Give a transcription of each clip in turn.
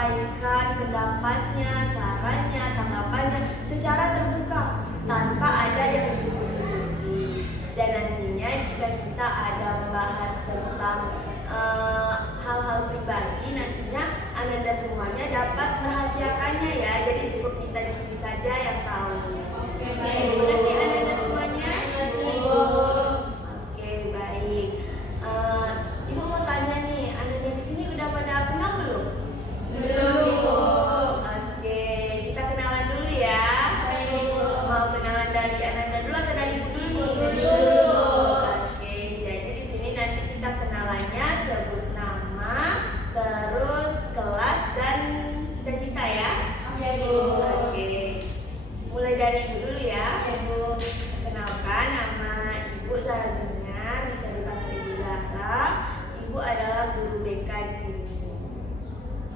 menyampaikan pendapatnya, sarannya, tanggapannya secara terbuka tanpa ada yang ditutup-tutupi. Dan nantinya jika kita ada membahas tentang hal-hal pribadi, nantinya Ananda semuanya dapat merahasiakannya ya. Jadi cukup kita di sini saja yang tahu. Mengerti Ananda semuanya? Oke, baik. Ibu mau tanya nih, Ananda di sini udah pada kenal belum? Belum. Oke, kita kenalan dulu ya. Mau kenalan dari Ananda dulu atau dari Ibu dulu nih? Oke, jadi di sini nanti kita kenalannya sebut nama, terus kelas dan cita-cita ya. Oke, mulai dari Ibu dulu ya. Kenalkan, nama Ibu Zara Junar, bisa dipanggil Ibu Zara. Ibu adalah guru BK di sini.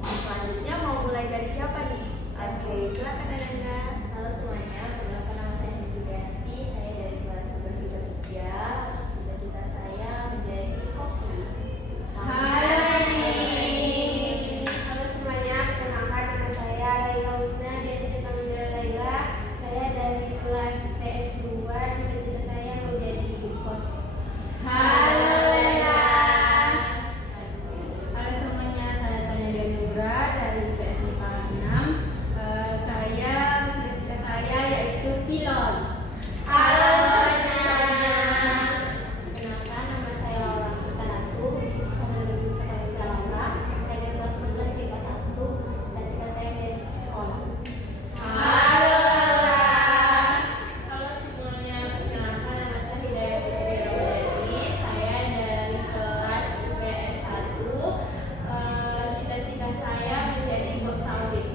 Selanjutnya mau mulai dari siapa nih? Oke, silakan Ananda. Halo semuanya, perkenalkan nama saya Hendri Gayati. Saya dari kelas 11 IPA 3. Cita-cita saya menjadi koki. Halo semuanya, perkenalkan nama saya Laila Husna, biasa dipanggil Laila. Saya dari kelas PS 2, cita-cita saya menjadi ibu kos. Halo semuanya, saya Sanya Dianugra dari IPS IPA 6. Cita-cita saya yaitu pilot. Perkenalkan nama saya Laura Sutanatu, panggil ibu sekali saya Laura. Saya dari kelas 11 IPA 1, cita-cita saya menjadi sekolah. Halo semuanya, perkenalkan nama saya Hidayah Putri Ramadhani. Saya dari kelas IPS 1. Cita-cita saya menjadi bos sawit.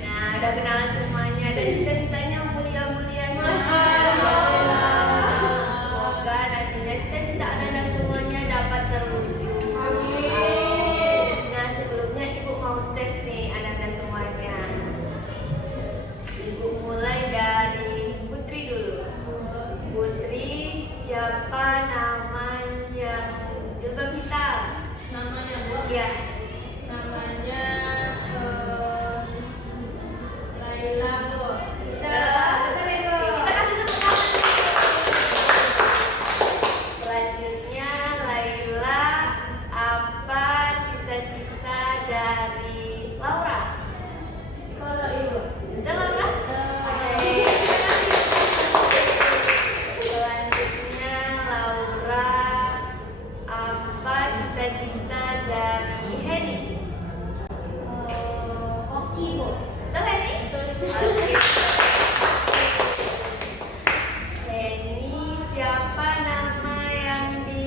Nah, udah kenalan semuanya dan cita-citanya mulia-mulia semua. Semoga nantinya cita-cita Ananda semuanya dapat terwujud. Nah, sebelumnya Ibu mau tes nih Ananda semuanya. Ibu mulai dari Putri dulu. Putri, siapa namanya? Jilbab hitam. Namanya Bu? Iya. Namanya Laila Bu. Kita kasih tepuk tangan. Selanjutnya Laila, apa cita-cita dari Laura? Sekolah Ibu. Betul Laura? Oke. Selanjutnya Laura, apa cita-cita dari Heni? Koki, Bu. Betul Heni? Oke. Heni, siapa nama yang di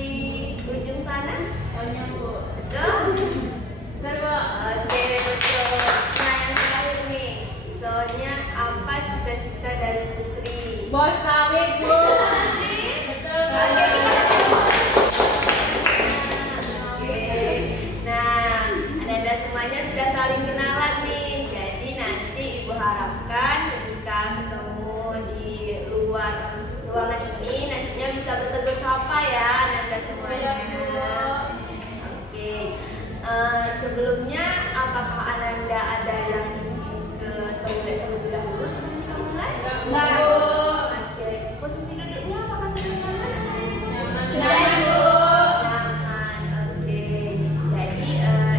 ujung sana? Soalnya Bu. Betul? Bentar Bu. Oke, betul. Nah, yang terakhir nih, soalnya apa cita-cita dari Putri? Bos sawit Bu. Betul Bu. Oke, oke. Nah, Anda semuanya sudah saling kenalan nih. Jadi nanti Ibu harapkan ketika ketemu di luar ruangan ini nantinya bisa bertegur sapa ya Anda semuanya. Iya, Bu. Oke. Sebelumnya apakah Ananda ada yang ingin ke toilet terlebih dahulu sebelum kita mulai? Enggak, Bu. Oke. Posisi duduknya apakah sudah nyaman Ananda semuanya? Nyaman, Bu. Nyaman, oke. Jadi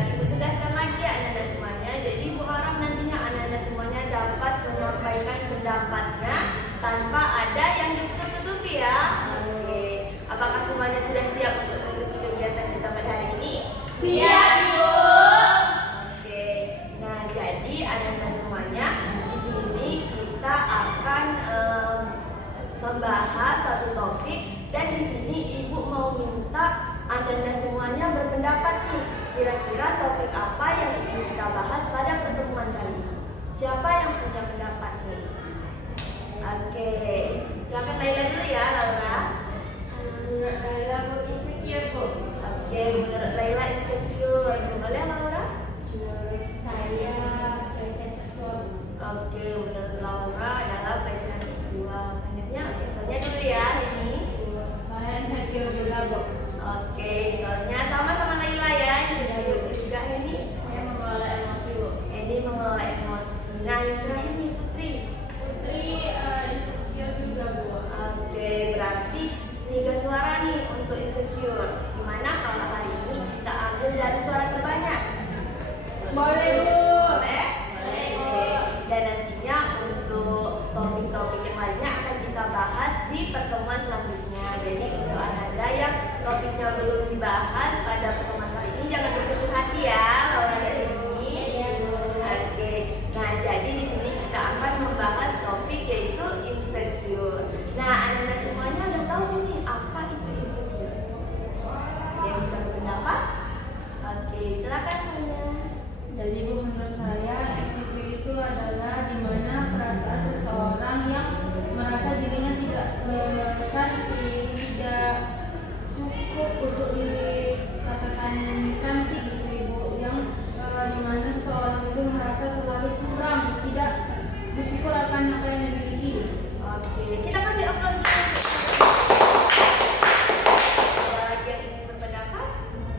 Ibu tegaskan lagi ya Ananda semuanya. Jadi Ibu harap nantinya Ananda semuanya dapat menyampaikan pendapatnya tanpa ada yang ditutup-tutupi ya. Oke. Apakah semuanya sudah siap untuk mengikuti kegiatan kita pada hari ini? Siap, Bu. Oke. Nah, jadi Ananda semuanya di sini kita akan membahas satu topik dan di sini Ibu mau minta Ananda semuanya berpendapat nih. Kira-kira topik apa yang ingin kita bahas pada pertemuan kali ini? Siapa yang punya pendapat nih? Oke. Silakan Laila dulu ya, Laura. Menurut Laila, Bu, insecure, Bu. Oke, menurut Laila insecure. Boleh Laura? Menurut saya pelecehan seksual. Oke, menurut Laura adalah pelecehan seksual. Selanjutnya, oke, soalnya dulu ya ini. Saya insecure juga Bu. Oke, soalnya sama-sama Laila ya. dari suara terbanyak? Boleh, Bu. Boleh? Boleh, Bu. Oke. Dan nantinya untuk topik-topik yang lainnya akan kita bahas di pertemuan selanjutnya. Jadi untuk Ananda yang topiknya belum dibahas pada pertemuan kali ini jangan berkecil hati ya, Laura dan Eni. Oke. Nah, jadi di sini kita akan membahas topik yaitu insecure. Nah, Ananda semuanya udah tahu nih apa itu insecure? Ada yang bisa berpendapat? Oke, silakan semuanya. Jadi Bu, menurut saya insecure itu adalah dimana perasaan seseorang yang merasa dirinya tidak cantik, tidak cukup untuk dikatakan cantik gitu Ibu, yang dimana seseorang itu merasa selalu kurang, tidak bersyukur akan apa yang dimiliki. Oke, kita kasih aplaus dulu. Ada lagi yang ingin berpendapat?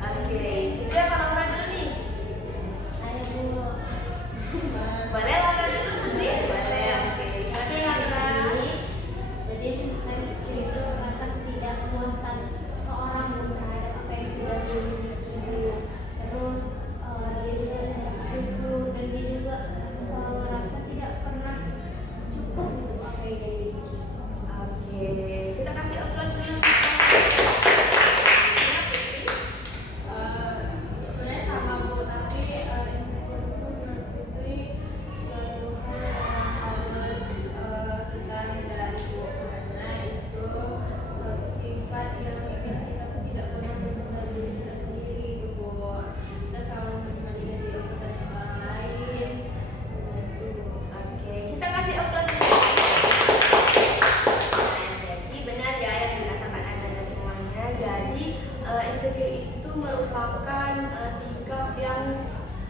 Oke, kita akan Laura dulu nih. Saya Bu. Boleh Laura dulu, Putri? Boleh, oke. Silakan Laura. Jadi saya insecure itu rasa ketidakpuasan seorang terhadap apa yang sudah dia miliki dulu. Terus dia juga tidak bersyukur dan dia juga merasa tidak pernah cukup untuk apa yang dia miliki. Oke, kita kasih aplaus dulu. Ya, Putri. Sebenarnya sama Bu, tapi insecure itu menurut Putri suatu hal yang harus kita hindari Bu, karena itu suatu sifat yang bikin kita tuh tidak pernah mencintai diri kita sendiri gitu Bu. Kita selalu membandingkan diri kita dengan orang lain. Nah, itu Bu. Oke, kita kasih aplaus dulu. Nah, jadi benar ya yang dikatakan Anda semuanya. Jadi insecure itu merupakan sikap yang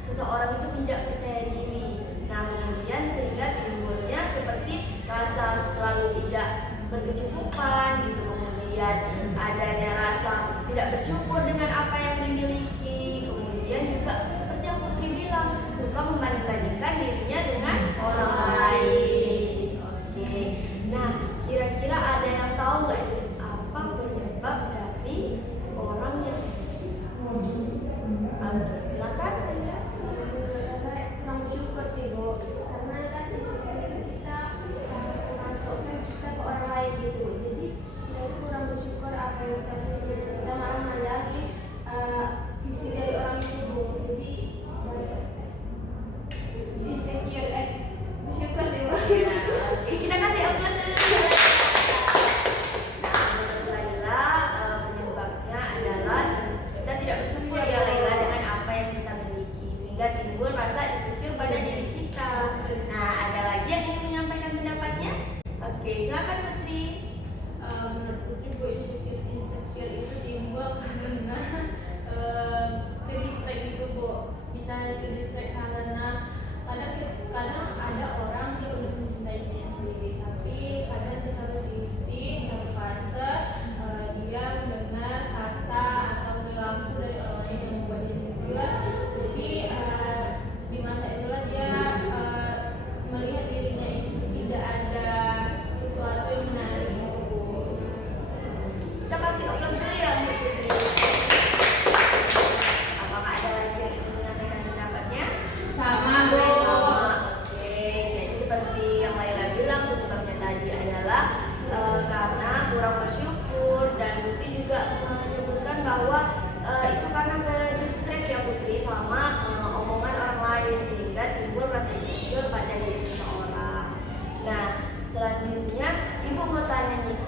seseorang itu tidak percaya diri. Nah, kemudian sehingga timbulnya seperti rasa selalu tidak berkecukupan gitu. Kemudian adanya rasa tidak bersyukur dengan apa yang dimiliki. Kemudian juga seperti yang Putri bilang, suka membanding-bandingkan dirinya dengan orang lain. Oke. Nah, kira-kira ada yang tahu nggak nih apa penyebab dari orang yang insecure? Oke, silakan Anda. Saya kurang bersyukur sih Bu, karena kan insecure itu kita menganggapkan kita ke orang lain gitu. Jadi kita itu kurang bersyukur apa yang kita miliki. Kita malah menanggapi sisi dari orang itu Bu. Jadi insecure bersyukur sih Bu. Ya, oke, kita kasih aplaus dulu. Nah, menurut Laila penyebabnya adalah kita tidak bersyukur ya Laila dengan apa yang kita miliki sehingga timbul rasa insecure pada diri kita. Nah, ada lagi yang ingin menyampaikan pendapatnya? Oke, silakan Putri. Menurut Putri Bu, insecure itu timbul karena ke-distract gitu Bu. Bisa ke-distract karena kadang ada orang dia udah mencintai dirinya sendiri, tapi kadang di satu sisi, satu fase dia mendengar kata atau perilaku dari orang lain yang membuat dia insecure. Jadi di masa itulah dia melihat dirinya itu tidak ada sesuatu yang menarik gitu Bu. Kita kasih aplaus dulu ya untuk Putri. Apakah ada lagi yang ingin menyampaikan pendapatnya? Sama Bu. Oke, jadi seperti yang Laila bilang penyebabnya tadi adalah karena kurang bersyukur dan Putri juga menyebutkan bahwa itu karena ke-distract ya Putri sama omongan orang lain sehingga timbul rasa insecure pada diri seseorang. Nah, selanjutnya Ibu mau tanya nih,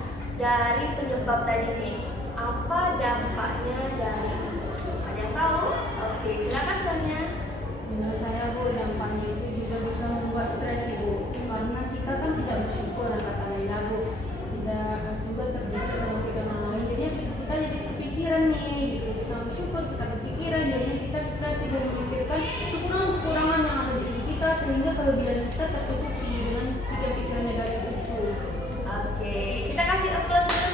dari penyebab tadi nih, apa dampaknya dari insecure? Ada yang tahu? Oke, silakan Sonia. Menurut saya Bu, dampaknya itu juga bisa membuat stres Ibu, karena kita kan tidak bersyukur kata Laila Bu, tidak juga terdistract dengan pikiran orang lain, jadi kita jadi kepikiran nih gitu, kita bersyukur kita kepikiran, jadinya kita stres Ibu, memikirkan kekurangan-kekurangan yang ada di diri kita sehingga kelebihan kita tertutupi dengan pikiran negatif itu. Oke, kita kasih aplaus dulu.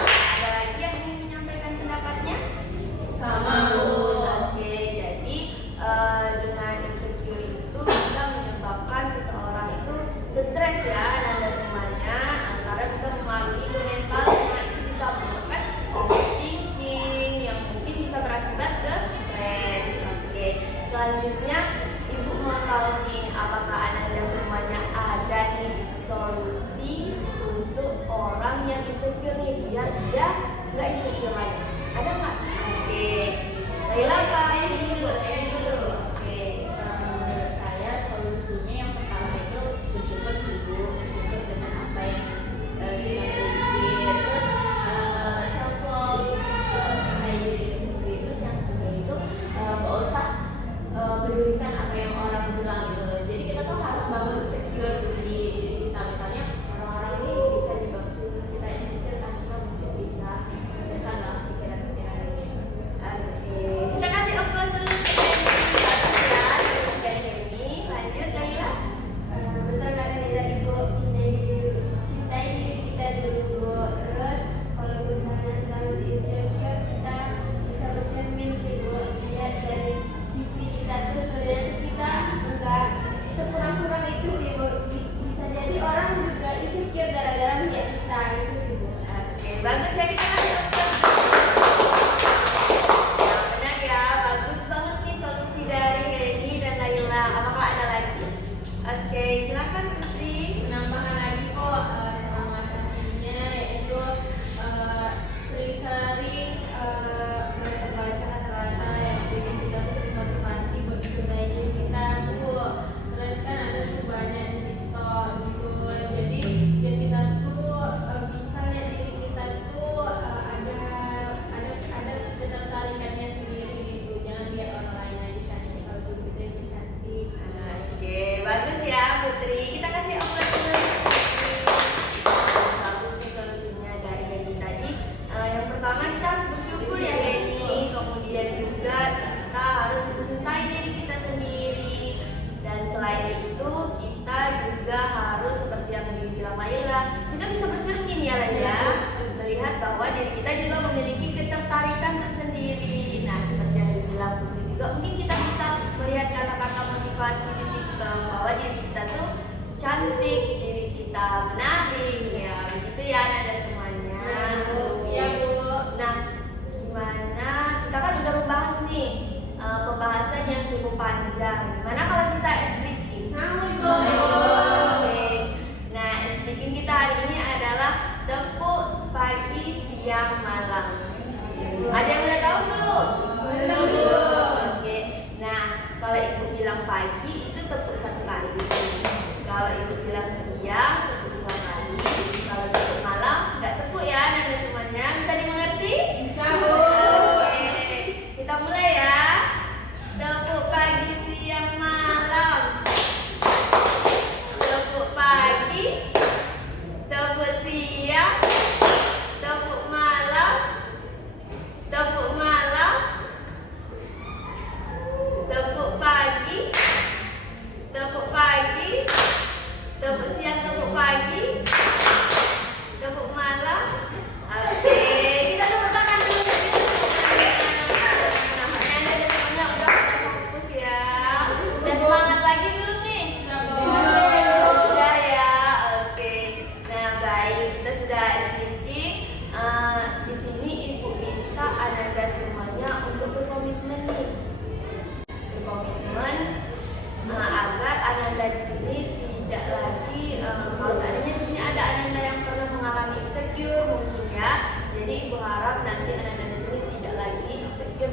Ada lagi yang ingin menyampaikan pendapatnya? Sama Bu. Oke, jadi dengan insecure itu bisa menyebabkan seseorang itu stres ya, Anda semuanya, karena bisa mempengaruhi ke mental, karena itu bisa menyebabkan overthinking yang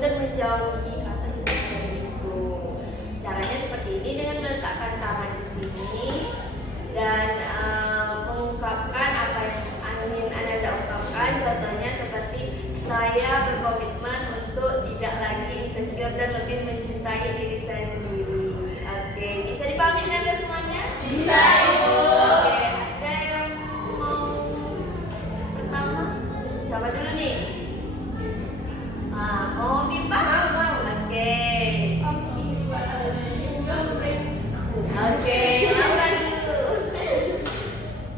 dan menjauhi kata insecure itu. Caranya seperti ini dengan meletakkan tangan di sini dan mengungkapkan apa yang ingin Ananda ungkapkan. Contohnya seperti saya berkomitmen untuk tidak lagi insecure dan lebih mencintai diri saya sendiri. Oke, bisa dipahami Anda semuanya? Bisa, Ibu. Oke, ada yang mau pertama? Siapa dulu nih? Mau Bimba? Mau. Oke. Oke, Laura dulu.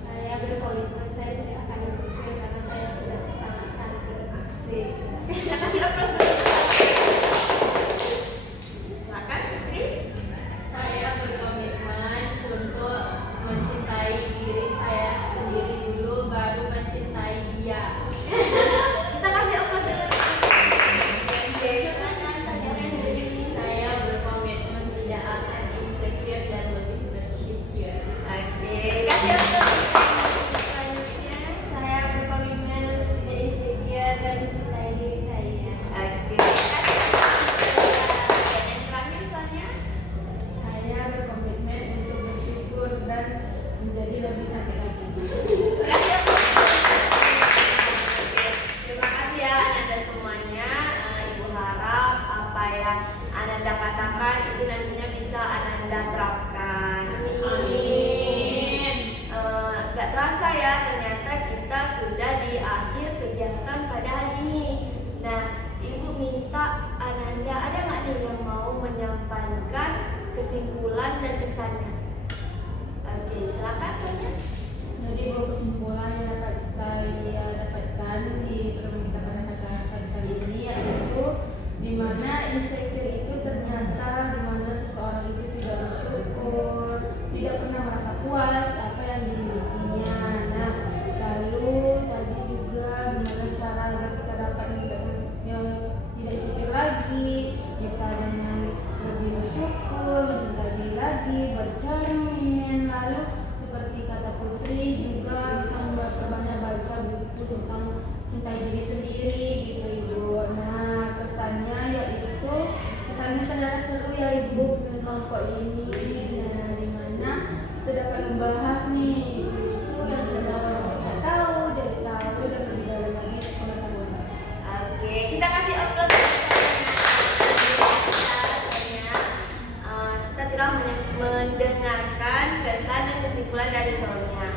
Saya berkomitmen saya tidak akan insecure karena saya sudah sangat cantik. Asik. Kita kasih aplaus dulu. Silakan, Putri. Saya berkomitmen untuk mencintai diri saya sendiri dulu, baru mencintai dia. Kita kasih aplaus dulu. Oke, silakan Tasya. Saya berkomitmen tidak akan insecure dan lebih bersyukur. Oke, kasih aplaus. Selanjutnya. Saya berkomitmen tidak insecure dan mencintai diri saya. Oke, kasih aplaus. Yang terakhir soalnya. Saya berkomitmen untuk bersyukur dan menjadi lebih cantik lagi. Kasih aplaus. Oke, terima kasih ya Ananda semuanya. Ibu harap apa yang Ananda katakan itu nantinya bisa Ananda terapkan. Amin. Gak terasa ya, ternyata kita sudah di akhir kegiatan pada hari ini. Nah, Ibu minta Ananda, ada nggak nih yang mau menyampaikan kesimpulan dan pesannya? Oke, silakan Sonia. Jadi bahwa kesimpulan yang dapat saya dapatkan di pertemuan kita pada kali ini yaitu di mana insecure itu ternyata di mana seseorang itu tidak bersyukur, tidak pernah merasa puas apa yang dimilikinya. Nah, lalu tadi juga gimana cara agar kita dapat tidak insecure lagi, bisa dengan lebih bersyukur, mencintai diri lagi, bercermin, lalu seperti kata Putri juga bisa memperbanyak baca buku tentang cintai diri sendiri gitu Ibu. Nah kesannya ternyata seru ya Ibu dengan kelompok ini. Nah dimana kita dapat membahas nih isu-isu yang kita awalnya tidak tahu, dari tahu dan lebih dalam lagi pengetahuan. Oke, kita kasih aplaus. Kita telah mendengarkan kesan dan kesimpulan dari Sonia.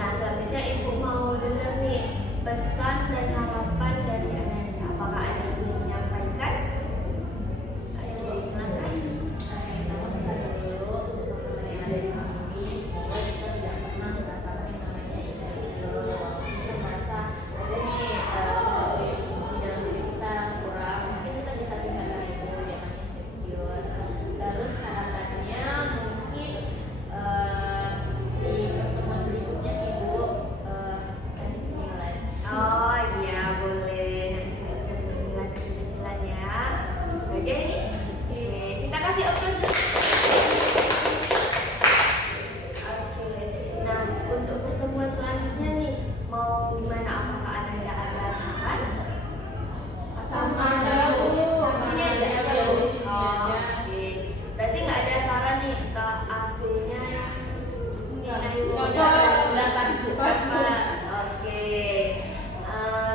Nah, selanjutnya Ibu mau dengar nih pesan dan harapan dari Ananda. Apakah ada yang ingin menyampaikan? Oke, silakan. Yang pertama pesan dulu untuk teman-teman yang ada di sini, semoga kita tidak pernah merasakan yang namanya insecure. Walaupun kita merasa ada nih sesuatu yang di dalam diri kita kurang, mungkin kita bisa tinggalkan itu, jangan insecure. Terus harapannya mungkin di pertemuan berikutnya sih Bu, ada cemilan. Oh iya, boleh. Nanti kita share kecilan-kecilan ya. Aja ini. Oke, kita kasih aplaus dulu. Oke. Nah, untuk pertemuan selanjutnya nih, mau gimana? Apakah Ananda ada saran? Sama aja, Bu. Sini aja. Sama aja, Bu. Di sini Oh, aja. oke. Berarti nggak ada saran nih, kita AC-nya Oke.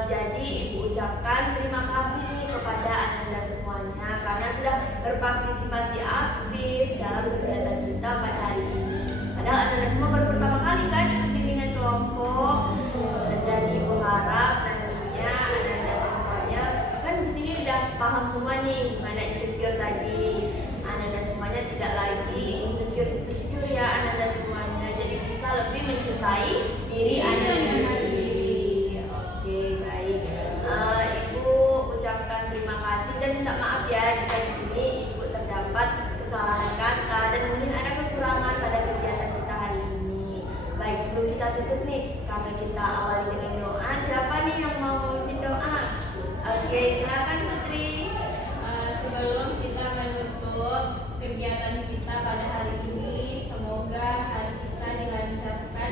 Jadi Ibu ucapkan terima kasih nih kepada Ananda semuanya karena sudah berpartisipasi aktif dalam kegiatan kita pada hari ini. Padahal Ananda semua baru pertama kali kan ikut bimbingan kelompok, dan Ibu harap nantinya Ananda semuanya kan di sini udah paham semua nih gimana insecure tadi. Ananda semuanya tidak lagi insecure ya Ananda semuanya, jadi bisa lebih mencintai diri Ananda sendiri. Oke, baik. Ibu ucapkan terima kasih dan minta maaf ya jika di sini Ibu terdapat kesalahan kata dan mungkin ada kekurangan pada kegiatan kita hari ini. Baik, sebelum kita tutup nih, karena kita awali dengan doa, siapa nih yang mau memimpin doa? Oke, silakan Putri. Sebelum kita menutup kegiatan kita pada hari ini, semoga hari kita dilancarkan